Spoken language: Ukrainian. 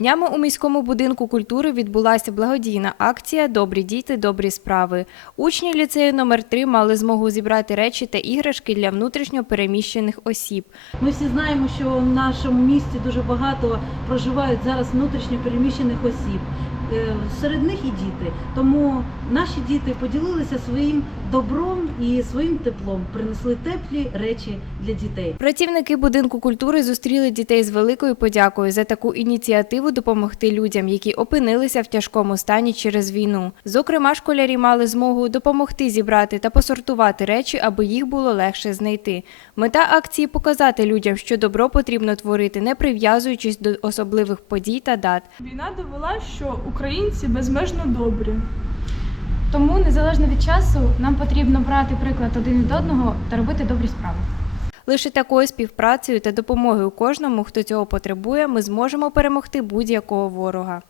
Днями у міському будинку культури відбулася благодійна акція Добрі діти, добрі справи. Учні ліцею номер 3 мали змогу зібрати речі та іграшки для внутрішньо переміщених осіб. Ми всі знаємо, що в нашому місті дуже багато проживають зараз внутрішньо переміщених осіб. Е, Серед них і діти. Тому наші діти поділилися своїм добром і своїм теплом, принесли теплі речі для дітей. Працівники будинку культури зустріли дітей з великою подякою за таку ініціативу допомогти людям, які опинилися в тяжкому стані через війну. Зокрема, школярі мали змогу допомогти зібрати та посортувати речі, аби їх було легше знайти. Мета акції показати людям, що добро потрібно творити, не прив'язуючись до особливих подій та дат. Війна довела, що українці безмежно добрі. Тому незалежно від часу нам потрібно брати приклад один від одного та робити добрі справи. Лише такою співпрацею та допомогою кожному, хто цього потребує, ми зможемо перемогти будь-якого ворога.